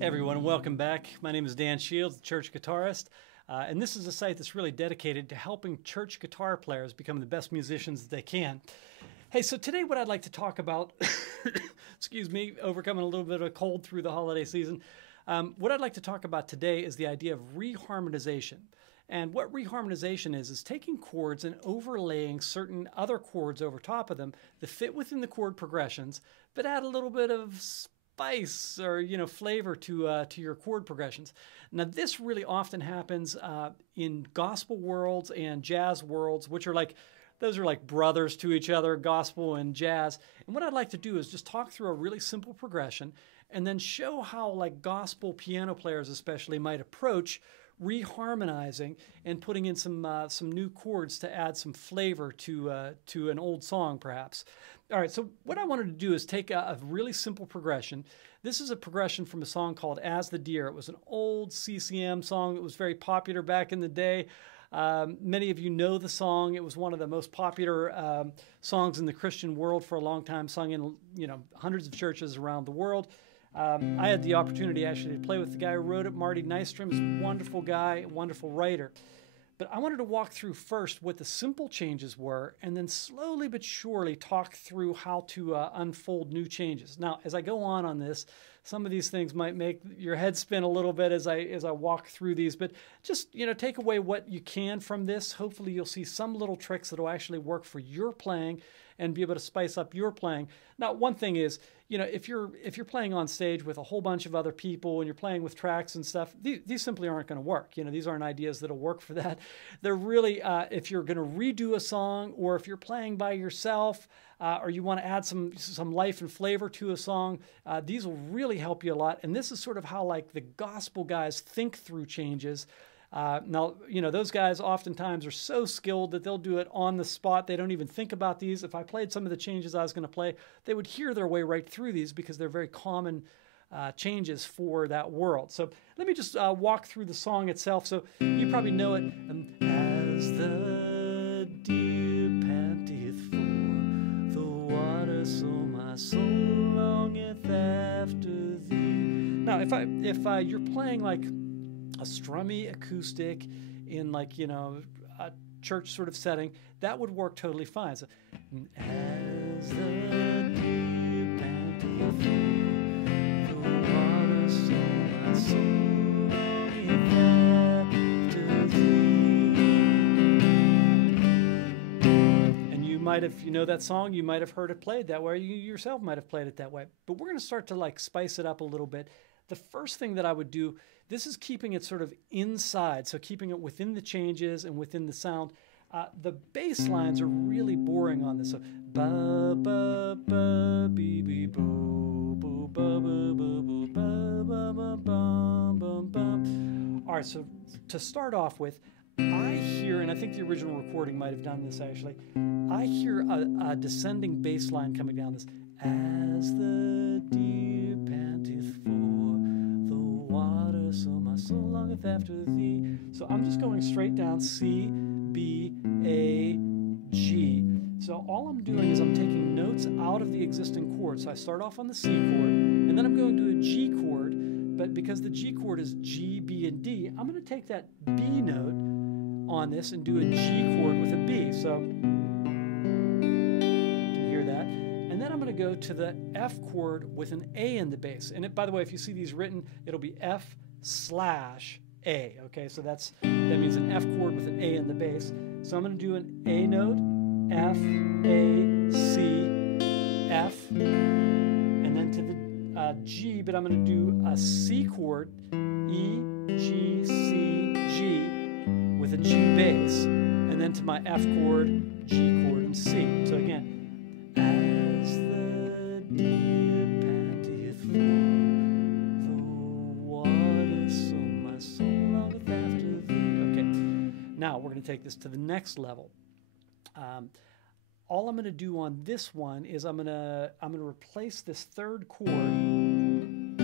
Hey everyone, and welcome back. My name is Dan Shields, the church guitarist, and this is a site that's really dedicated to helping church guitar players become the best musicians that they can. Hey, so today what I'd like to talk about, excuse me, overcoming a little bit of a cold through the holiday season. What I'd like to talk about today is the idea of reharmonization. And what reharmonization is taking chords and overlaying certain other chords over top of them that fit within the chord progressions, but add a little bit of spice or flavor to your chord progressions. Now this really often happens in gospel worlds and jazz worlds, which are like brothers to each other, gospel and jazz. And what I'd like to do is just talk through a really simple progression and then show how like gospel piano players especially might approach reharmonizing and putting in some new chords to add some flavor to an old song perhaps. All right, so what I wanted to do is take a really simple progression. This is a progression from a song called As the Deer. It was an old CCM song that was very popular back in the day. Many of you know the song. It was one of the most popular songs in the Christian world for a long time, sung in hundreds of churches around the world. I had the opportunity actually to play with the guy who wrote it, Marty Nystrom. He's a wonderful guy, a wonderful writer. But I wanted to walk through first what the simple changes were, and then slowly but surely talk through how to unfold new changes. Now, as I go on this, some of these things might make your head spin a little bit as I walk through these, but just take away what you can from this. Hopefully you'll see some little tricks that will actually work for your playing and be able to spice up your playing. Now, one thing is, if you're playing on stage with a whole bunch of other people and you're playing with tracks and stuff, these simply aren't going to work. These aren't ideas that'll work for that. They're really, if you're going to redo a song, or if you're playing by yourself, or you want to add some life and flavor to a song, these will really help you a lot. And this is sort of how like the gospel guys think through changes. Now, those guys oftentimes are so skilled that they'll do it on the spot. They don't even think about these. If I played some of the changes I was going to play, they would hear their way right through these because they're very common changes for that world. So let me just walk through the song itself. So you probably know it. As the deer panteth for the water, so my soul longeth after thee. Now, if you're playing like a strummy acoustic in like, a church sort of setting, that would work totally fine. So, as the deer panteth for the water, so my soul longeth after thee. And you might have, that song, you might have heard it played that way. You yourself might have played it that way. But we're going to start to like spice it up a little bit. The first thing that I would do, this is keeping it sort of inside, so keeping it within the changes and within the sound. The bass lines are really boring on this. So ba ba ba bee bee boo boo ba ba ba boo ba ba ba bum bum bum. All right, so to start off with, I hear, and I think the original recording might have done this actually, I hear a descending bass line coming down this. As the deer panteth for the water, so my soul longeth after thee. So I'm just going straight down C, B, A, G. So all I'm doing is I'm taking notes out of the existing chord. So I start off on the C chord, and then I'm going to a G chord, but because the G chord is G, B, and D, I'm going to take that B note on this and do a G chord with a B. So and then I'm going to go to the F chord with an A in the bass. And by the way, if you see these written, it'll be F/A. Okay, so that means an F chord with an A in the bass. So I'm going to do an A note, F, A, C, F, and then to the G, but I'm going to do a C chord, E, G, C, G, with a G bass, and then to my F chord, G chord, and C. So again, as the deer panteth for the water, so my soul longeth after thee. Okay, now we're going to take this to the next level. All I'm going to do on this one is I'm going to replace this third chord, and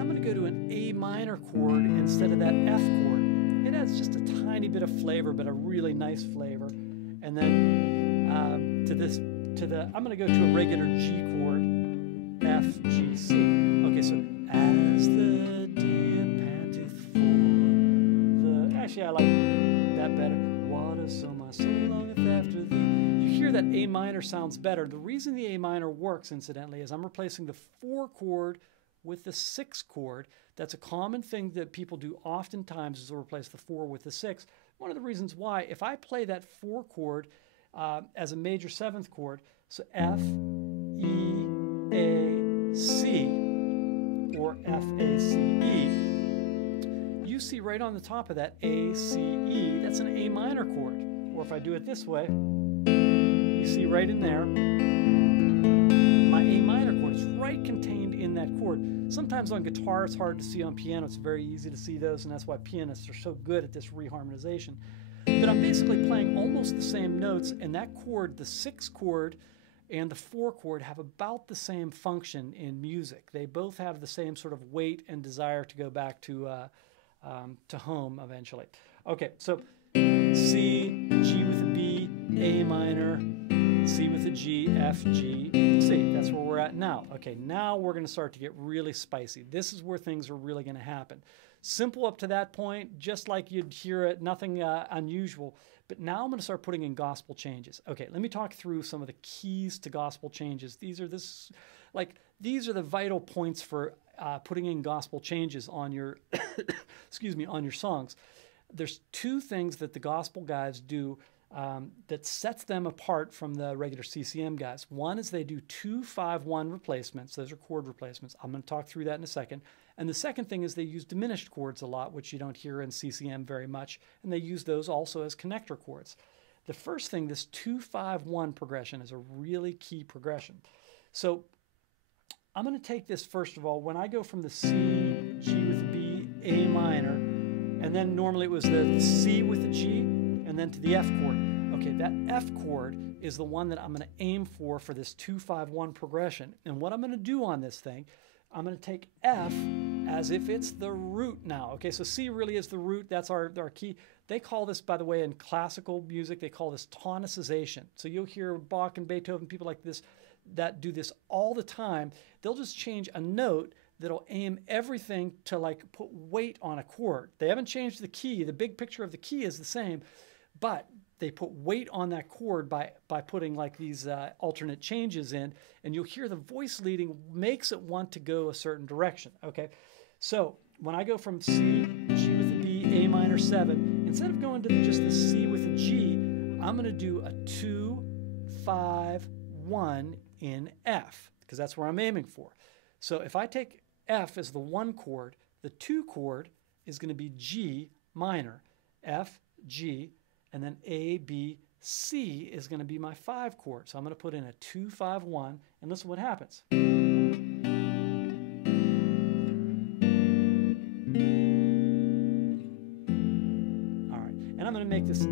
I'm going to go to an A minor chord instead of that F chord. It adds just a tiny bit of flavor, but a really nice flavor. And then I'm going to go to a regular G chord, F, G, C. Okay, so As the deer panteth for the... Actually, I like that better. Water, so my soul longeth after thee. You hear that A minor sounds better. The reason the A minor works, incidentally, is I'm replacing the 4 chord with the 6 chord. That's a common thing that people do oftentimes, is to replace the 4 with the 6. One of the reasons why, if I play that 4 chord as a major 7th chord, so F, E, A, C, or F, A, C, E, you see right on the top of that A, C, E, that's an A minor chord. Or if I do it this way, you see right in there, my A minor chord is right contained in that chord. Sometimes on guitar it's hard to see, on piano it's very easy to see those, and that's why pianists are so good at this reharmonization. But I'm basically playing almost the same notes, and that chord, the 6 chord and the 4 chord, have about the same function in music. They both have the same sort of weight and desire to go back to home eventually. Okay, so C, G with a B, A minor, C with a G, F, G, C. That's where we're at now. Okay, now we're going to start to get really spicy. This is where things are really going to happen. Simple up to that point, just like you'd hear it, nothing unusual. But now I'm going to start putting in gospel changes. Okay, let me talk through some of the keys to gospel changes. These are the vital points for putting in gospel changes on your excuse me, on your songs. There's 2 things that the gospel guys do that sets them apart from the regular CCM guys. One is they do 2-5-1 replacements. Those are chord replacements. I'm going to talk through that in a second. And the second thing is they use diminished chords a lot, which you don't hear in CCM very much, and they use those also as connector chords. The first thing, this 2-5-1 progression, is a really key progression. So I'm going to take this, first of all, when I go from the C, G with a B, A minor, and then normally it was the C with a G, and then to the F chord. Okay, that F chord is the one that I'm going to aim for this 2-5-1 progression. And what I'm going to do on this thing, I'm going to take F as if it's the root now. Okay, so C really is the root. That's our key. They call this, by the way, in classical music, they call this tonicization. So you'll hear Bach and Beethoven, people like this, that do this all the time. They'll just change a note that'll aim everything to like put weight on a chord. They haven't changed the key. The big picture of the key is the same, but they put weight on that chord by putting like these alternate changes in, and you'll hear the voice leading makes it want to go a certain direction. Okay, so when I go from C, G with a B, A minor 7, instead of going to just the C with a G, I'm going to do a 2-5-1 in F, because that's where I'm aiming for. So if I take F as the 1 chord, the 2 chord is going to be G minor, F, G, and then A, B, C is going to be my 5 chord. So I'm going to put in a 2-5-1, and listen what happens. All right, and I'm going to make this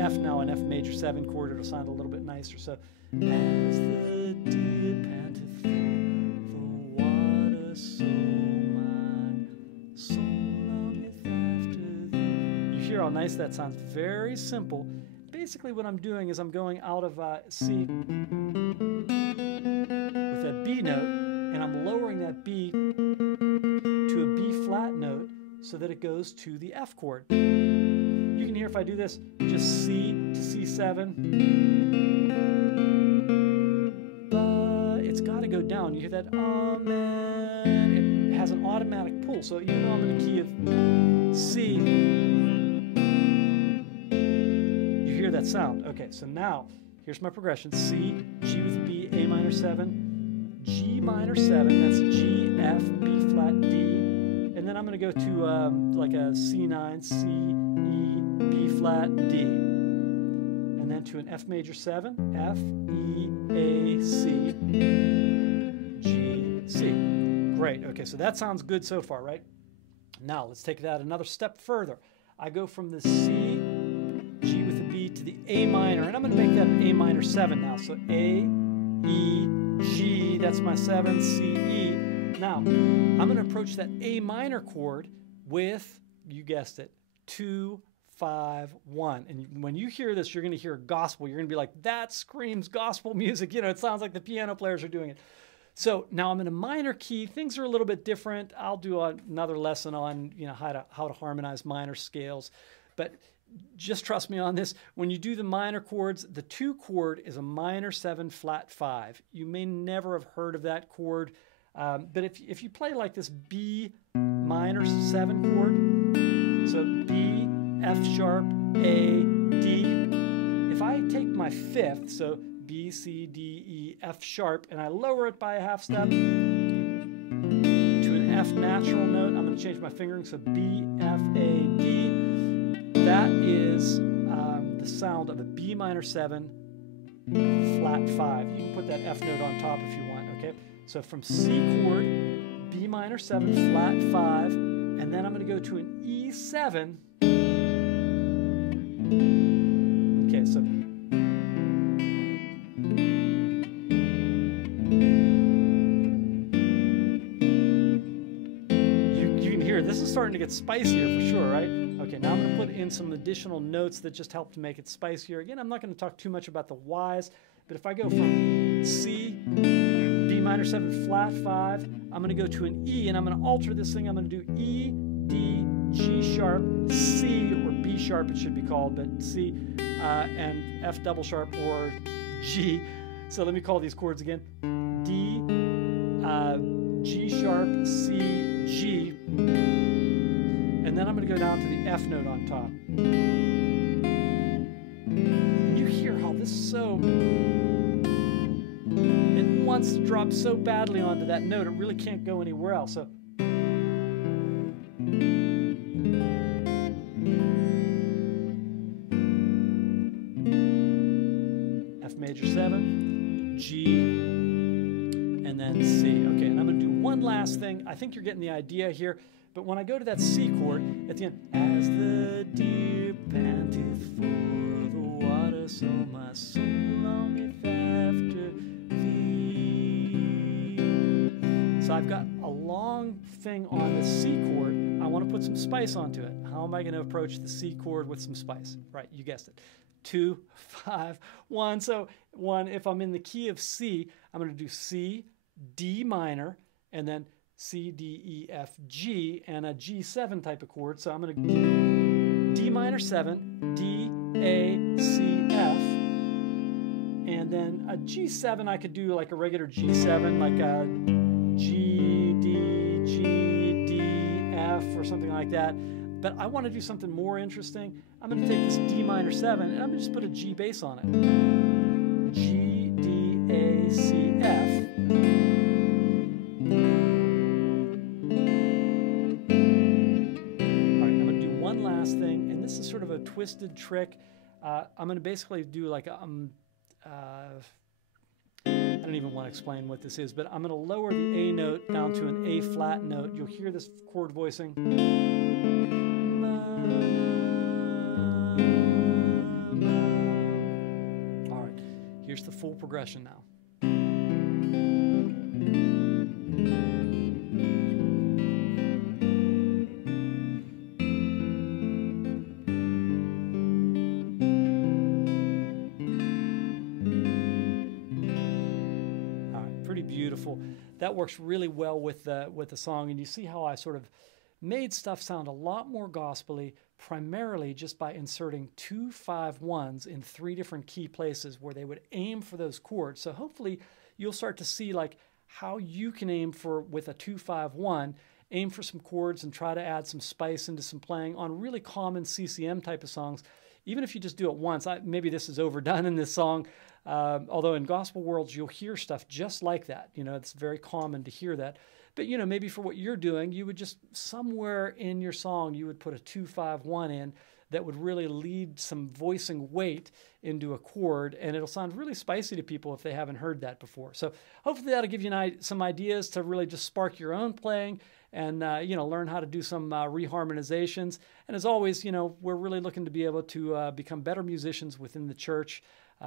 F now an F major 7 chord. It'll sound a little bit nicer. So, as the deer panteth for the water, so my soul longeth after thee. You hear how nice that sounds. Very simple. Basically what I'm doing is I'm going out of C with that B note, and I'm lowering that B to a B flat note so that it goes to the F chord. You can hear if I do this, just C to C7. It's got to go down. You hear that, amen. It has an automatic pull. So even though I'm in the key of C, you hear that sound. Okay, so now here's my progression. C, G with B, A minor 7, G minor 7, that's G, F, B flat, D. And then I'm going to go to like a C9, C, E, B flat, D. And then to an F major 7, F, E, A, C, G, C. Great. Okay, so that sounds good so far, right? Now let's take that another step further. I go from the C, G with a B to the A minor, and I'm going to make that an A minor 7 now. So A, E, G, that's my 7, C, E. Now, I'm going to approach that A minor chord with, you guessed it, 2, 5, 1. And when you hear this, you're going to hear gospel. You're going to be like, that screams gospel music. You know, it sounds like the piano players are doing it. So now I'm in a minor key. Things are a little bit different. I'll do another lesson on how to harmonize minor scales. But just trust me on this. When you do the minor chords, the 2 chord is a minor 7 flat 5. You may never have heard of that chord. But if you play like this B minor 7 chord, so B, F sharp, A, D. If I take my 5th, so B, C, D, E, F sharp, and I lower it by a half step to an F natural note, I'm going to change my fingering, so B, F, A, D. That is the sound of a B minor 7 flat 5. You can put that F note on top if you want, okay? So from C chord, B minor 7 flat 5, and then I'm going to go to an E7. Okay, so you can hear this is starting to get spicier for sure, right? Okay, now I'm going to put in some additional notes that just help to make it spicier. Again, I'm not going to talk too much about the Ys, but if I go from C, B minor 7 flat 5, I'm going to go to an E, and I'm going to alter this thing. I'm going to do E, D, G sharp, C, or B sharp it should be called, but C, and F double sharp or G. So let me call these chords again. D, G sharp, C, G. And then I'm going to go down to the F note on top. And you hear how this is so... It wants to drop so badly onto that note, it really can't go anywhere else. So F major 7, G, and then C. Okay, and I'm going to do one last thing. I think you're getting the idea here. But when I go to that C chord, at the end, as the deer panteth for the water, so my soul longeth after thee. So I've got a long thing on the C chord. I want to put some spice onto it. How am I going to approach the C chord with some spice? Right, you guessed it. 2, 5, 1. So 1, if I'm in the key of C, I'm going to do C, D minor, and then C, D, E, F, G, and a G7 type of chord. So I'm going to do D minor 7, D, A, C, F, and then a G7 I could do like a regular G7, like a G, D, G, D, F, or something like that. But I want to do something more interesting. I'm going to take this D minor 7 and I'm going to just put a G bass on it. G, D, A, C, F. Thing, and this is sort of a twisted trick. I'm going to basically do like I don't even want to explain what this is, but I'm going to lower the A note down to an A flat note. You'll hear this chord voicing. All right, here's the full progression now. Beautiful. That works really well with the song, and you see how I sort of made stuff sound a lot more gospelly, primarily just by inserting 2 5-1s in 3 different key places where they would aim for those chords. So hopefully you'll start to see like how you can aim for, with a 2-5-1, aim for some chords and try to add some spice into some playing on really common CCM type of songs. Even if you just do it once, maybe this is overdone in this song, although in gospel worlds, you'll hear stuff just like that. You know, it's very common to hear that. But, you know, maybe for what you're doing, you would just, somewhere in your song, you would put a 2-5-1 in that would really lead some voicing weight into a chord, and it'll sound really spicy to people if they haven't heard that before. So hopefully that'll give you some ideas to really just spark your own playing and, you know, learn how to do some reharmonizations. And as always, you know, we're really looking to be able to become better musicians within the church.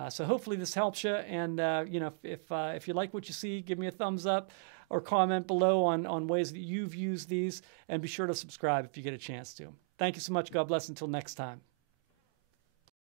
So hopefully this helps you. And, you know, if you like what you see, give me a thumbs up or comment below on ways that you've used these. And be sure to subscribe if you get a chance to. Thank you so much. God bless. Until next time.